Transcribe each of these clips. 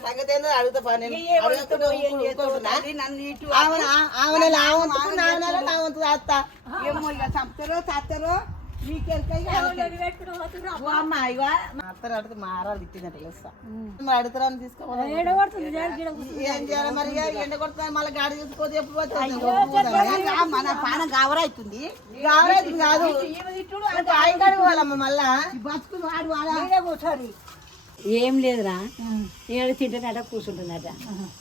సంగతి ఏందో అడుగుతా చంపుతారో తాతారో తిట్టిందంట తెలుసా మరి అడుగుతారని తీసుకోవాలి ఏం చేయాలి మరి ఎండ కొడుతుంది మళ్ళీ గాడి చూసుకోతే ఎప్పుడు పోతుంది ఆ, మన పానం గావరైతుంది కావాలి కాదు ఆయన పోవాలమ్మ మళ్ళా బతుకు వాడు వాడా ఏం లేదురా. ఏడు తింటున్నట కూర్చుంటున్నట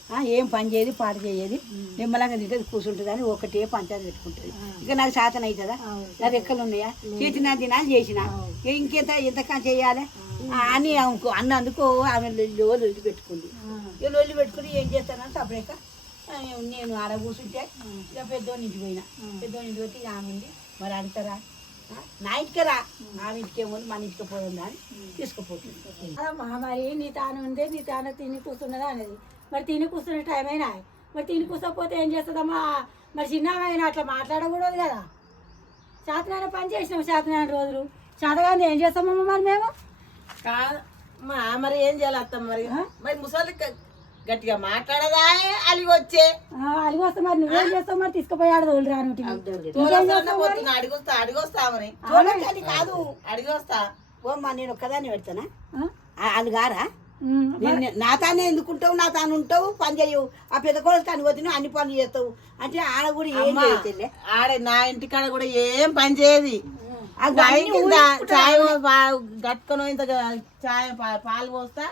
ఆ, ఏం పని చేయదు పాట చేయదు. నిమ్మలంగా తింటది కూర్చుంటుంది అని ఒకటే పంచాయతీ పెట్టుకుంటుంది. ఇక నాకు శాతం అవుతుందా నా రెక్కలు ఉన్నాయా చేసిన దినాలు చేసిన. ఇక ఇంకెంత ఎంతకాలం చేయాలి? అని అనుకో అన్నందుకు ఆమె లొల్లి పెట్టుకుంది. ఇక లొల్లి పెట్టుకుని ఏం చేస్తానంటే అప్పుడేక ఆ, నేను ఆడ కూర్చుంటే ఇక పెద్దోని ఇంటికి పోయినా. పెద్దోని ఇంటికి పోతే ఆమె ఉంది. మరి అడుగుతారా? నా ఇంటికి రా. ఆమె ఇంటికి ఏమో మన ఇంటికి పోతుందా అని తీసుకుపోతుంది. మరి నీ తాను ఉంటే నీ తాను తిని కూర్చున్నదా అనేది. మరి తిని కూర్చునే టైం అయినా మరి తిని కూర్చోకపోతే ఏం చేస్తుందమ్మా? మరి చిన్నమైనా అట్లా మాట్లాడకూడదు కదా. చేతనాన్న పని చేసినాం చేతనాన్న రోజులు. చేతగానే ఏం చేస్తామమ్మా మరి మేము? కాదు మా మరి ఏం చేయాలి అత్తమ్మ మరి? మరి ముసలి గట్టిగా మాట్లాడదా? అలిగి వచ్చే ఆ, అలిగి వస్తే మరి. నువ్వేం చేస్తావు మరి? తీసుకుపోయాడు తోలు రానుటి పోతున్నా అడిగొస్తా అడిగొస్తామని చూడకండి కాదు అడిగి వస్తా ఓ మా నేను ఒక్కదాన్ని పెడతానా? ఆ- వాళ్ళు గారా? నా తానే ఎందుకుంటావు? నా తాను ఉంటావు? పని చేయవు. ఆ పెద్ద కొడుకు తాను పోతున్నావు అన్ని పనులు చేస్తావు. అంటే ఆడ కూడా ఏం చేయలే ఆడే నా ఇంటికాడ కూడా ఏం పని చేయదు. చాయ్ గట్టుకొని ఇంత చాయ్ పాలు పోస్తా.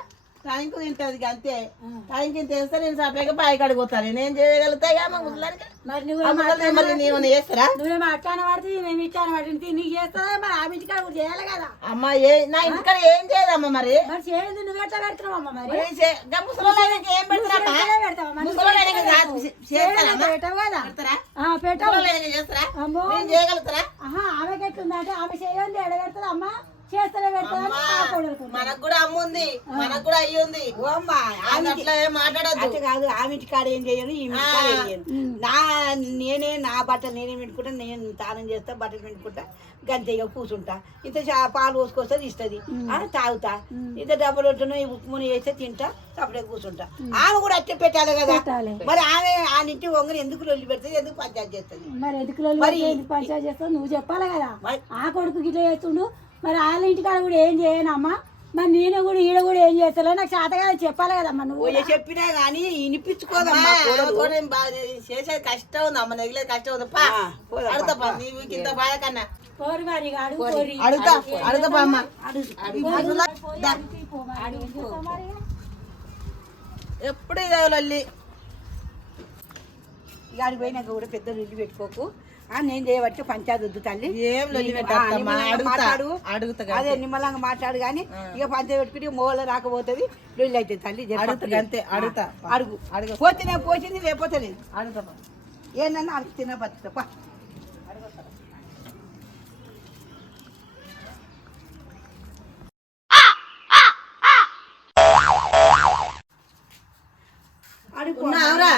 టైంకు తింటది అంతే. టైం కింద వేస్తే నేను సపరేట్గా పైకి అడిగిపోతాను. నేనేం చేయగలుగుతా ఇక మా ముసలానికి? అమ్మ ఏ నా ఇంటికాడ ఏం చేయదమ్మా మరి? మరి చేయదు నువ్వు ఎట్లా పెడుతున్నావమ్మా మరి? ఏం పెడతారా? చేయగలుగుతారా? ఆమెకి ఎట్లుందంటే ఆమె చేయండి ఎడ పెడుతుంది అమ్మ మనకు కూడా అమ్మ ఉంది మనకు కూడా అయ్యి ఉంది. అట్లా ఏం కాదు ఆమె ఇంటికాడ ఏం చేయను ఈ నా నేనే నా బట్టలు నేనే పెట్టుకుంటా నేను తానం చేస్తా బట్టలు పెట్టుకుంటా గంతేగా కూర్చుంటా. ఇంత పాలు పోసుకొస్తుంది ఇస్తుంది. తాగుతా. ఇంత డబ్బులు ఉంటున్నా ఉప్పు వేస్తే తింటా సపడే కూర్చుంటా. ఆమె కూడా అట్టే పెట్టాలి కదా. మరి ఆమె ఆ ఇంటి వంగని ఎందుకు లొల్లి పెడుతుంది ఎందుకు పంచాయతీ చేస్తుంది? మరి ఎందుకు పంచాయతీ చేస్తావు నువ్వు చెప్పాలి కదా. ఆ కొడుకు గిట్ల చేస్తుండు మరి వాళ్ళ ఇంటికాడ కూడా ఏం చేయనమ్మా? మరి నేను కూడా ఈడ కూడా ఏం చేస్తలే? నాకు చేత కదా చెప్పాలి కదమ్మా నువ్వు చెప్పినా కానీ వినిపించుకోదమ్మా చేసేది కష్టం ఉంది అమ్మ నెగిలేదు కష్టం ఉంది. పా ఆ, పోదాం, అడుగుతా నీవు ఇంత బాధ కన్నా. కోరి మరి ఇక అడుగు కోరి అడుగుతా అడుగుతా పా అమ్మ. ఎప్పుడు ఇదే లొల్లి. ఇక పోయినాక కూడా పెద్ద లొల్లి పెట్టుకోకు. నేను చేయబట్టి పంచాయతీ వద్దు తల్లి. మాట్లాడు. అడుగుతా అదే నిమ్మలంగా మాట్లాడు కానీ ఇక పంచాయతీ పెట్టుకుంటే మోల రాకపోతుంది లొల్లి అయితే తల్లి. అంతే అడుగుతా అడుగు. అడుగు. పోతేనే పోసింది లేకపోతే లేదు. అడుగుతా. ఏంటన్నా అడుగు తిన బతుకుతా. అడుగు ఉన్నావురా?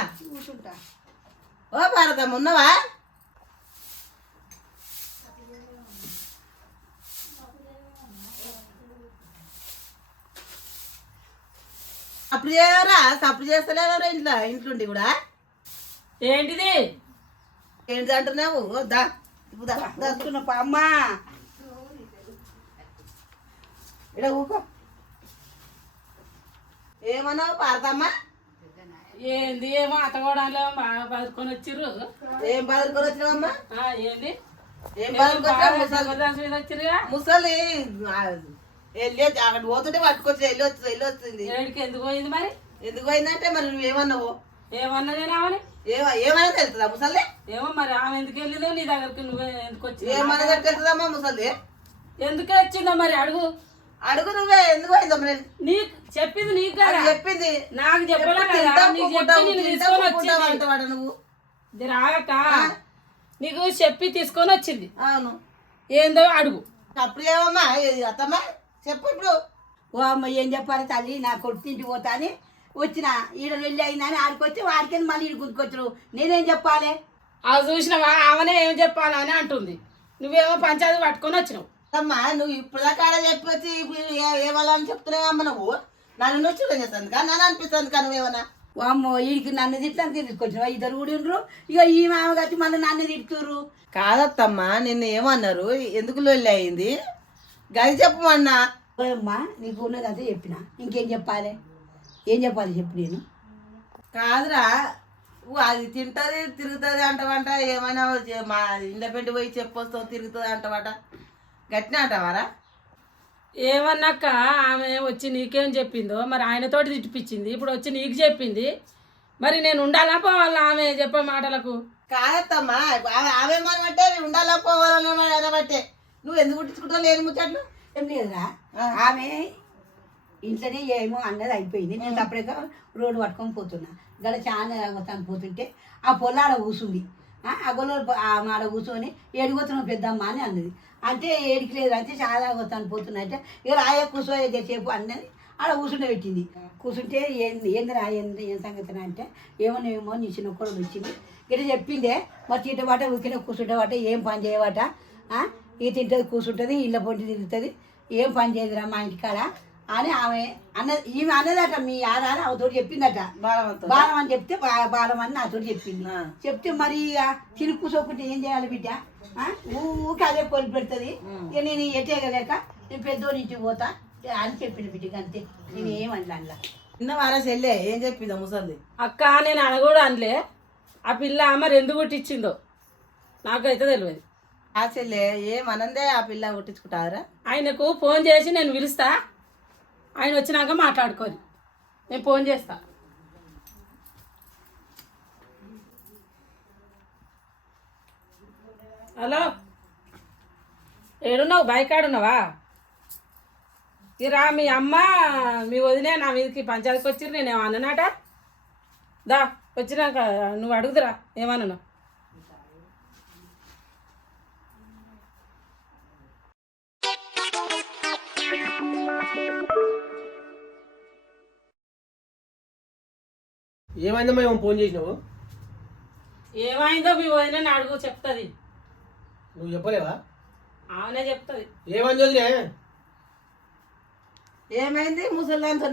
ఓ భారతం ఉన్నావా? అప్పుడు చేయవరా? తప్పు చేస్తలేవరా ఇంట్లో? ఇంట్లోండి కూడా. ఏంటిది? ఏంటి అంటున్నావు? ఓ దా. ఇప్పుడు దా, దా. దస్తున్న పా అమ్మా. ఈడ ఊకో. ఏమన్నావు భారతమ్మా ఏంది? ఏమో అతగోడాలో బాగా బతుకొని వచ్చిర్రు. ఏం బదులుకొని వచ్చినావమ్మా? ఏంది? ఏం బదులుకొచ్చా ముసలి వెళ్ళి అక్కడ పోతుంటే పట్టుకొచ్చి వెళ్ళి వచ్చింది వెళ్ళి వచ్చింది ఏడికి ఎందుకు పోయింది మరి? ఎందుకు పోయిందంటే మరి నువ్వేమన్నావు ఏమన్నది రావని ఏమ ఏమైనా తెలుస్తుందా ముసలి ఏమో మరి ఆమె ఎందుకు వెళ్ళిందో నీ దగ్గరికి నువ్వు ఎందుకు వచ్చింది? ఏమన్నా తెలుస్తుందమ్మా ముసలి ఎందుకు వచ్చిందో మరి అడుగు. అడుగు నువ్వే ఎందుకు పోయిందమ్మా నేను నీకు చెప్పింది నీకు కదా. చెప్పింది. నాకు చెప్పలే కదా తింటావు, నీకు కూకుంటావు, చెప్పి నేను తింటావు, తీసుకొని కూకుంటావు వచ్చింది. అంటావాడా నువ్వు. ఇది రాగట నీకు చెప్పి తీసుకొని వచ్చింది. అవును. ఏందో అడుగు. అప్పుడు ఏమమ్మా? అత్తమ్మా? చెప్పు ఇప్పుడు. ఓ అమ్మ ఏం చెప్పాలి తల్లి? నా కొడుకు ఇంటికి పోతా అని వచ్చిన. ఈడ వెళ్ళి అయిందని ఆడికి వచ్చి వాడికి మళ్ళీ ఈడు గుర్తుకొచ్చారు నేనేం చెప్పాలి? అది చూసినావా? ఆమెనే ఏం చెప్పాలని అంటుంది. నువ్వేమో పంచాయతీ పట్టుకొని వచ్చినావు. అమ్మా నువ్వు ఇప్పుడు దాకా ఆడ చెప్పి వచ్చి ఇప్పుడు ఏ వాళ్ళని చెప్తున్నావమ్మా నువ్వు? నన్ను నొచ్చులో చేస్తాను కానీ నన్ను అనిపిస్తుంది కానీ నువ్వేమన్నా అమ్మో వీడికి నన్ను తిట్టాను తీసుకొచ్చినా ఇద్దరు కూడా ఉండరు. ఇక ఈ మామ కట్టి మళ్ళీ నన్ను తిట్టురు కాదత్తమ్మా నిన్ను ఏమన్నారు? ఎందుకు లొల్లి అయింది? గది చెప్పమన్నా. అమ్మా నీకు ఉన్నది అంతా చెప్పిన. ఇంకేం చెప్పాలి? ఏం చెప్పాలి చెప్పు నేను? కాదురా ఊ అది తింటది తిరుగుతుంది అంటవంట. ఏమైనా మా ఇండపెండి పోయి చెప్పొస్తావు తిరుగుతుంది అంటవాట. గట్టిన అంటవారా? ఏమన్నాక ఆమె వచ్చి నీకేం చెప్పిందో మరి ఆయనతోటి తిట్టిపించింది ఇప్పుడు వచ్చి నీకు చెప్పింది. మరి నేను ఉండాలా పోవాలా ఆమె చెప్పే మాటలకు? కాదత్తమ్మా ఆమె ఆమె మనమంటే ఉండాలా పోవాలని అనబట్టే నువ్వు ఎందుకు పుట్టించుకుంటావు లేని ముచ్చట్లు? ఏం లేదురా. ఆమె ఇంట్లోనే ఏమో అన్నది అయిపోయింది. నేను సపరేట్గా రోడ్డు పట్టుకొని పోతున్నా. గడ చాలా వస్తాను పోతుంటే ఆ పొలాడ కూసుంది. ఆ ఆ గొల్ల ఆడ కూర్చొని ఏడిపోతున్నావు పెద్దమ్మ అని అన్నది. అంటే ఏడికి లేదు అంటే చాలా వస్తాను పోతున్నా అంటే ఇక రాయ కూర్చో చెప్పు అన్నది. ఆడ కూర్చుండే పెట్టింది. కూర్చుంటే ఏంది ఏంది రా ఏంది ఏం సంగతి అంటే ఏమో ఏమో నీ చిన్న కూడా వచ్చింది. ఇట్లా చెప్పిందే మరి తింటబాట ఉరికిన కూర్చుంటేవాట ఏం పని చేయవాట? ఈ తింటుంది కూర్చుంటుంది ఇళ్ళ పొంటి తిరుగుతుంది ఏం పని చేయదురా మా ఇంటికాడ అని ఆమె అన్న ఈమె అన్నదట మీ ఆరా అని అవతోటి చెప్పిందట. బాలం అని చెప్తే బా- బాలం అని నాతో చెప్పింది. చెప్తే మరి ఇక తిని కూర్చోకుంటే ఏం చేయాలి బిడ్డ? ఆ? ఊకే అదే కొలి పెడుతుంది. ఇక నేను ఎట్టేయగలేక నేను పెద్దోని ఇంటికి పోతా అని చెప్పింది బిడ్డకి అంతే. నేను ఏమనలే అందులో చిన్న వారా చెల్లె ఏం చెప్పిందా ముసలి అక్క నేను అనకూడదు అనలే. ఆ పిల్ల మరి ఎందుకు పుట్టించిందో నాకైతే తెలియదు. ఆ చెల్లె ఏమనందే ఆ పిల్ల కొట్టించుకుంటారా? ఆయనకు ఫోన్ చేసి నేను పిలుస్తా. ఆయన వచ్చినాక మాట్లాడుకోరు. నేను ఫోన్ చేస్తా. హలో? ఏడున్నావు? బైకాడున్నావా? ఇరా మీ అమ్మ మీ వదిలే నా మీదకి పంచాయతీకి వచ్చిర్రు. నేను ఏమన్నానట దా వచ్చినాక నువ్వు అడుగుదురా ఏమన్నా ఏమైందమ్మా ఏమో ఫోన్ చేసినావు? ఏమైందో మీ వదిన అడుగు చెప్తుంది. నువ్వు చెప్పలేవా? ఆమెనే చెప్తుంది. ఏమైంది వదిలే ఏమైంది? ముసలిదాంతో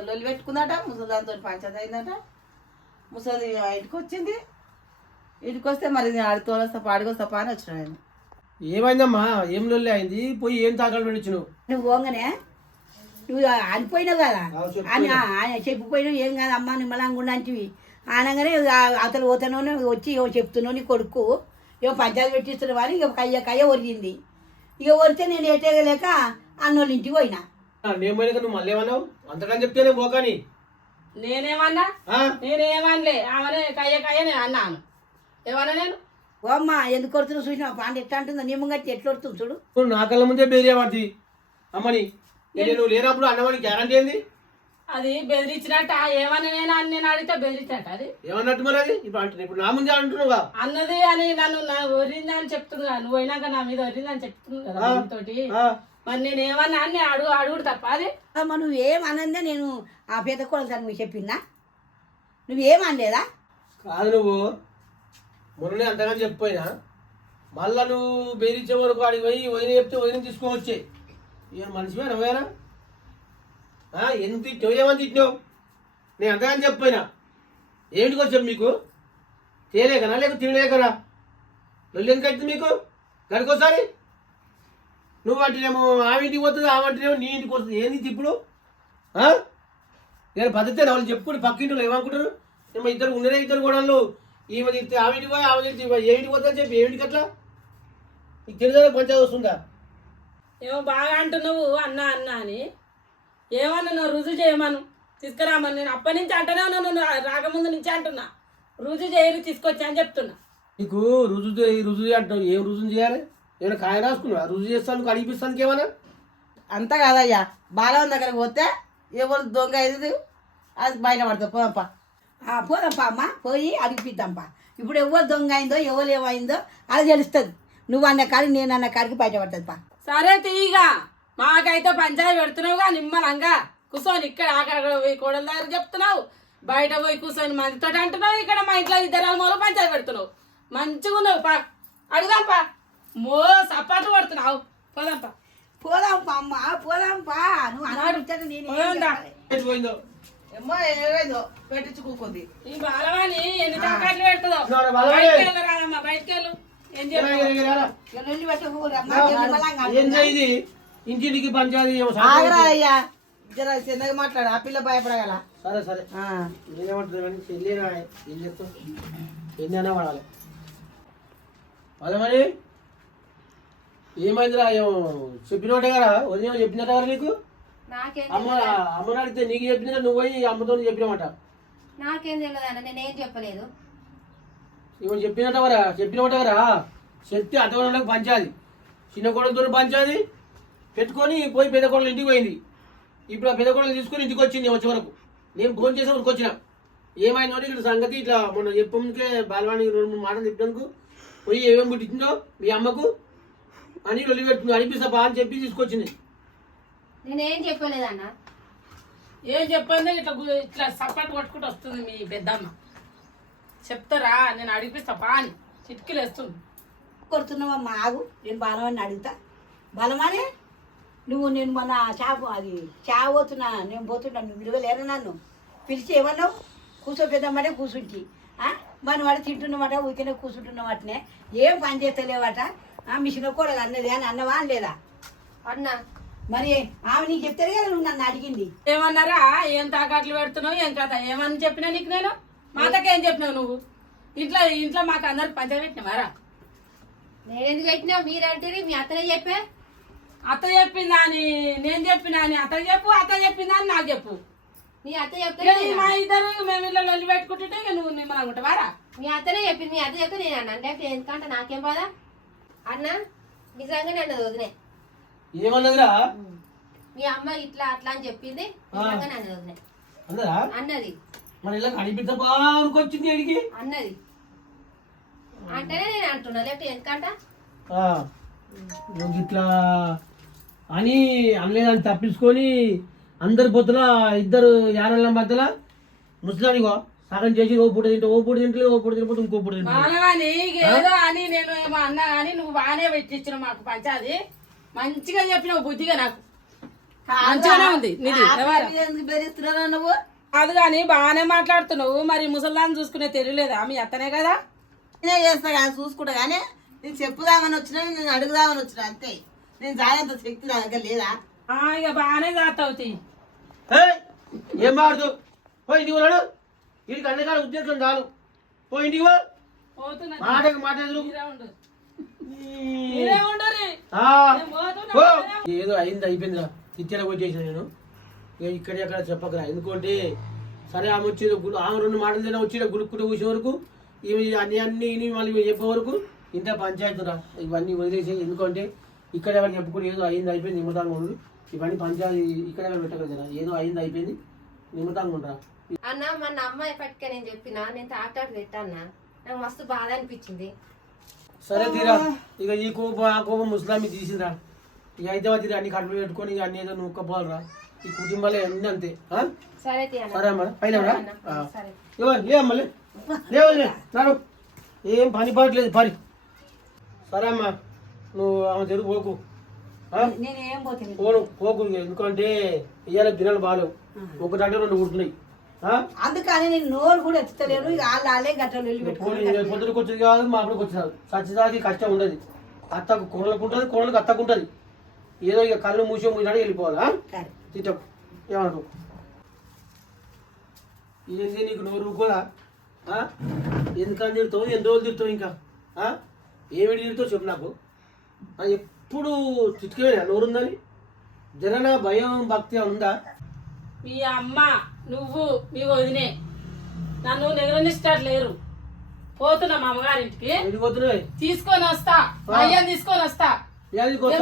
లొల్లి పెట్టుకుందట ముసలిదాంతో పంచది అయిందట ముసలి ఇంటికి వచ్చింది ఇంటికి వస్తే మరి నేను ఆడి తోలస్తా పాడికొస్తా అని వచ్చిన ఏమైందమ్మా? ఏం లొల్లి అయింది? పోయి ఏం తాకలు పెట్టించు నువ్వు నువ్వు పోగానే? నువ్వు అనిపోయినావు కదా. అని ఆయన చెప్పిపోయినావు ఏం కాదు అమ్మ నిమ్మలంగా ఉండంటివి అనగానే అతను పోతానో వచ్చి ఏమో చెప్తున్నావు నీ కొడుకు. ఏమో పంచాయతీ పెట్టిస్తున్నావు అని ఇక కయ్య కయ్య ఒరిగింది. ఇక ఒరితే నేను ఎట్టేయలేక అన్నోళ్ళ ఇంటికి పోయినా. నువ్వు మళ్ళీ ఏమన్నావు? అంతకని చెప్తేనే పోకాని. నేనేమన్నా? ఆ? నేనేమనలే. ఆమెనే కయ్య కయ్య నేను అన్నాను. ఏమన్నా నేను? ఓ అమ్మ ఎందుకు కొడుతున్నావు? చూసినా పాండ ఎట్లా అంటుందో? నిమ్మ గట్టి ఎట్లా కొడుతుంది చూడు? నా కళ్ళ ముందే బేరే పడుతుంది. అమ్మని. నేను నువ్వు లేనప్పుడు అన్నవాడికి గ్యారంటీ ఏంది? అది బెదిరించినట్ట ఏమన్నా నేను అని నేను అడిగితే బెదిరించినట్ట అది. ఏమన్నట్టు మరి అది? ఇప్పుడు అంటున్నా ఇప్పుడు నా ముందే అంటున్నావుగా. అన్నది అని నన్ను నా ఒరింది అని చెప్తుంది కదా నువ్వు పోయినాక నా మీద ఒరింది అని చెప్తుంది కదా ఆ. తోటి మరి నేను ఏమన్నా అని అడుగు అడుగుడు తప్ప అది. అమ్మ నువ్వు ఏం అనందే నేను ఆ పేద కొడలు తను మీకు చెప్పినా నువ్వేం అనలేదా? కాదు నువ్వు. మొన్ననే అంతగా చెప్పిపోయినా మళ్ళా నువ్వు బెదిరించే వరకు అడిగి పోయి వదిన చెప్తే వదిన తీసుకోవచ్చే. ఇక మనిషివే నువ్వేనా ఎంత తిట్టావు ఏమని తిట్టినావు నేను అంతగాని చెప్పిపోయినా ఏమిటికి వచ్చావు మీకు? తేలేకనా లేక తినలేకనా? లొల్లి ఎందుకు అవుతుంది మీకు? గడికోసారి నువ్వు అంటేనేమో ఆమె ఇంటికి పోతుంది ఆమె అంటేనేమో నీ ఇంటికి వస్తుంది ఏంది ఇప్పుడు? నేను పద్ధతి వాళ్ళు చెప్పుకుని పక్కింటి ఏమనుకుంటారు? ఏమో ఇద్దరు ఉన్నదే ఇద్దరు కూడా ఈమె తిరిగితే ఆమె ఇంటికి పోయి ఆమె తిరిగి ఏ ఇంటికి వద్దని చెప్పి? ఏమిటికి అట్లా? నీకు తెలియదా? పంచాయతీ వస్తుందా ఏమో బాగా అంటున్నావు అన్నా అన్నా అని. ఏమన్నా నువ్వు రుజువు చేయమను తీసుకురామని. నేను అప్పటి నుంచి అంటూనే ఉన్నాను నువ్వు రాకముందు నుంచి అంటున్నా. రుజువు చేయరు తీసుకొచ్చా అని చెప్తున్నా. నీకు రుజువు చేయి, రుజువు చేయి అంటావు. ఏం రుజువు చేయాలి? ఏమైనా కాయ రాసుకున్నావా? రుజువు చేస్తాను అడిగిపిస్తానికి ఏమన్నా? అంతా కాదయ్యా. బాలవన్ దగ్గరకు పోతే ఎవరు దొంగ ఇది అది బయట పడుతుంది పోదప్ప ఆ, పోదాంపా అమ్మ. పోయి అడిగిపిద్దాంపా. ఇప్పుడు ఎవరు దొంగ అయిందో ఎవరు ఏమైందో అది తెలుస్తుంది. నువ్వు అన్న కాడికి నేను అన్న కాడికి బయటపడుతుంది పా సరే తీయగా. మాకైతే పంచాయతీ పెడుతున్నావుగా నిమ్మలంగా. కూర్చొని ఇక్కడ అక్కడ పోయి కోడల దగ్గర చెప్తున్నావు. బయట పోయి కూర్చొని మందితో అంటున్నావు ఇక్కడ మా ఇంట్లో ఇద్దరు మూల పంచాయతీ పెడుతున్నావు. మంచిగా ఉన్నావు పా. అడుగుదాంపా. మో సపాటు పడుతున్నావు పోదాంపా. పోదాం పా అమ్మ పోదాం పా నువ్వు అన్నాడు. పోయిందో? ఏమో ఏదో పెట్టించుకోకుంది ఈ బాలవాణి ఎన్ని తాకాట్లు పెడుతుందో? నాన్న బాలవాణి. బయటికి వెళ్ళు రాదమ్మా బయటికి అమ్మ. ఇది పంచాయతీ. అయ్యా. జర చిన్నగా మాట్లాడు ఆ పిల్ల భయపడగల. సరే సరే. ఆ. నేనేమంటున్నా కానీ చెల్లినా ఏం చెప్తావు ఎన్ని అన్నా పడాలి అదే మరి ఏమైందిరా ఏమో చెప్పినట్టే కదా వదిన చెప్పినట్టు కదా నీకు? అమ్మ అమ్మని అడిగితే నీకు చెప్పినా నువ్వు పోయి అమ్మతో చెప్పినమాట నాకేం తెలియదు అన్న నేనేం చెప్పలేదు. ఇవన్నీ చెప్పినట్టు కదా చెప్పినట్టు కదా చెప్తే అతవరకు పంచాది. చిన్న కోడలతో పంచాది. పెట్టుకొని పోయి పెద్ద కోడలు ఇంటికి పోయింది. ఇప్పుడు ఆ పెద్ద కోడలు తీసుకొని ఇంటికి వచ్చింది వచ్చే వరకు. నేను ఫోన్ చేసే వరకు వచ్చిన. ఏమైందో ఇక్కడ సంగతి? ఇట్లా మొన్న చెప్పే బాలవాణి రెండు మూడు మాటలు చెప్పినందుకు. పోయి ఏమేమి పుట్టిందో మీ అమ్మకు? అని వెళ్ళి పెట్టుకుంది అనిపిస్తా బా అని చెప్పి తీసుకొచ్చింది. నేనేం చెప్పలేదు అన్న ఏం చెప్పండి ఇట్లా ఇట్లా సపాటు కొట్టుకుంటూ వస్తుంది మీ పెద్దమ్మ. చెప్తారా? నేను అడిగిపిస్తా. అని చిట్కీలు వేస్తుంది కొడుతున్నావమ్మా ఆగు. నేను బలమని అడుగుతా. బలమని నువ్వు నేను మొన్న చేప అది చేప పోతున్నా నేను పోతున్నా నువ్వు విలువలేరు నన్ను? పిలిచి ఏమన్నావు? కూర్చోపెద్దామంటే కూర్చుంటి మన వాడు తింటున్నమాట ఊరికనే కూర్చుంటున్నవాటనే ఏం పని చేస్తలేవట? ఆ మిషన్ కూడా అన్నది అని అన్నవా అని లేదా అన్న. మరి ఆమె నీకు చెప్తారు కదా నువ్వు నన్ను అడిగింది. ఏమన్నారా? ఏం తాకాట్లు పెడుతున్నావు? ఏం కథ? ఏమని చెప్పినా నీకు నేను? మాతకేం చెప్పినావు నువ్వు? ఇంట్లో ఇంట్లో మాకు అందరికి పంచం పెట్టినవారా? నేనెందుకు పెట్టినా మీరంటే మీ అత్తనే చెప్పే. అత్త చెప్పిందా అని నేను చెప్పినా అని అత్త చెప్పు అత్త చెప్పిందా అని నాకు చెప్పు. మీ అత్త చెప్తే ఇక మా ఇద్దరు మేము ఇట్లా లొల్లి పెట్టుకుంటుంటే ఇక నువ్వు మిమ్మల్ని అనుకుంటావారా? మీ అత్తనే చెప్పింది. మీ అత్త చెప్తే నేను అన్న. అంటే ఎందుకంటే నాకేం బాధ? అన్న నిజంగానే అన్నది వదినే. ఏమన్నదిరా? మీ అమ్మ ఇట్లా అట్లా అని చెప్పింది. నిజంగానే అన్నది వదినే. అన్నదా? అన్నది. మరి ఇలా కనిపిస్తా బాగా అనుకొచ్చింది ఇడికి అన్నది. అంటేనే నేను అంటున్నా లేకపోతే ఎందుకంట? ఇట్లా అని అనలేదని తప్పించుకొని అందరి పొత్తుల ఇద్దరు యారల మధ్యలో ముసలానిగో సగం చేసి ఓ పూట తింటే ఓ పూట తింటే ఓ పూట తినకపోతే ఇంకో పూట మానవాని ఏదో అని నేను ఏమో అన్నా కానీ నువ్వు బాగానే పెట్టించిన మాకు పంచాది మంచిగా చెప్పినావు బుద్ధిగా నాకు. మంచిగానే ఉంది నువ్వు? అది కానీ బాగానే మాట్లాడుతున్నావు. మరి ముసల్దాన్ని చూసుకునే తెలియలేదా మీ అత్తనే కదా? నేనే చేస్తా కానీ చూసుకుంటా కానీ నేను చెప్పుదామని వచ్చినా నేను అడుగుదామని వచ్చిన అంతే. నేను జాయంత శక్తి నా దగ్గర లేదా? ఆ, ఇక బాగానే జాతావు ఏయ్, ఏం మాడుతూ పోయి ఇంటికి పోనాడు వీడికి అన్నకాడ ఉద్దేశం చాలు. పోయి ఇంటికి పో. పోతున్నా. మాటకు మాట ఎదురు మీరే ఉండు మీరే ఉండరు. ఆ, నేను పోతున్నా, పో. మీరే ఏదో అయింది అయిపోయిందిరా. తిట్టేలా వచ్చేసిన నేను. ఇక ఇక్కడ ఎక్కడ చెప్పకరా. ఎందుకంటే సరే ఆమె వచ్చేది గుడు ఆమె రెండు మాటలు తిన వచ్చి గుడుక్కుంటూ కూసే వరకు ఇవి అన్ని అన్ని ఇని మళ్ళీ చెప్పే వరకు ఇంత పంచాయతీరా. ఇవన్నీ వదిలేసి ఎందుకంటే ఇక్కడ ఎవరు చెప్పుకుంటే ఏదో అయింది అయిపోయింది నిమ్మతాంగా ఉండు. ఇవన్నీ పంచాయతీ ఇక్కడ ఎవరు పెట్టగలరా ఏదో అయింది అయిపోయింది నిమ్మతాంగా ఉండరా. అన్న మన అమ్మాయి పట్టుక నేను చెప్పిన నేను తాకట్టు పెట్టాన్న నాకు మస్తు బాధ అనిపించింది. సరే తీరా. ఇక ఈ కోపం ఆ కోపం ముస్లామి తీసిందిరా. ఇక అయితే తీరా అన్ని కడుపు పెట్టుకొని ఇక అన్ని ఏదో నూక్కపోవాలరా. ఈ కుటుంబాలే అన్ని అంతే? సరే అమ్మ పైన ఏం పని పాటలేదు పని. సరే అమ్మా నువ్వు ఆమె తెలుగు పోకు. పోను పోకు. ఎందుకంటే ఇవాళ దినాలు బాగాలేవు. ఒకటంటే రెండు ఆ? అందుకని నేను నోరు కూడా ఎత్తుతలేను వాళ్ళు వాళ్ళే గట్టలు వచ్చేది కాదు మా అప్పటికి వచ్చేది సచ్చిదాకి కష్టం ఉండదు. అత్తకు కొనలకు ఉంటుంది కొనలకు అత్తకు ఉంటుంది. ఏదో ఇక కళ్ళు మూసి మూసినాడు వెళ్ళిపోవాలా సరే తిట్టకు ఏమంటావు? ఏంది నీకు నోరు కూడా ఎందుకని తిడతావు? ఎన్ని రోజులు తిడతావు ఇంకా? ఆ? ఏమిటి తిడతావు చెప్పు నాకు. ఎప్పుడు చిట్టుకే నోరు ఉందని? జరనా భయం భక్తి ఉందా? మీ అమ్మ నువ్వు మీ వదినే నన్ను నెగరనిస్తారు లేరు పోతున్నా మా అమ్మగారింటికి తీసుకొని వస్తా. అయ్యని తీసుకొని వస్తా.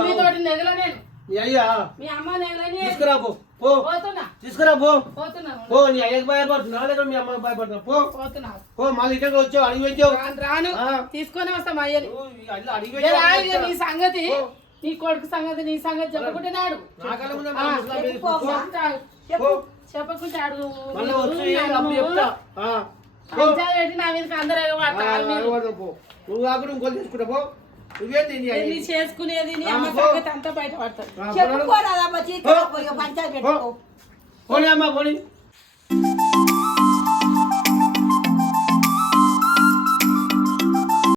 మీతోటి నెగల నేను మీ అయ్యా. మీ అమ్మ తీసుకురా పో పో. పోతున్నా. తీసుకురా పో పోతున్నా. పో నీ అయ్యకి భయపడుతున్నా. లేదా మీ అమ్మకి భయపడుతున్నా. పో. పోతున్నా. పో మళ్ళీ ఇక్కడ వచ్చావు అడిగి వచ్చావు రాను. తీసుకొని వస్తా అయ్యని. అడిగి వచ్చావు నీ సంగతి. నీ కొడుకు సంగతి నీ సంగతి చెప్పకుంటే నాడు నా కళ్ళ ముందే ఆ, మా ముసలాం మీద పో, పో. చెప్పు. పో. చెప్పకుంటే అడుగు. మళ్ళీ వచ్చి అప్పుడు చెప్తా ఆ. పో. పంచాయతీ పెట్టి నా మీదకి అందరూ. నువ్వు కాకుండా ఇంకోటి తీసుకుంటా పో. చేసుకునేది నీ అమ్మ సంగతి అంతా బయట పడుతుంది. ఆ, పోనీ. చెప్పుకోరాదమ్మా చీకరా పోయి పంచాయతీ పెట్టుకో. పోనీ అమ్మా పోనీ.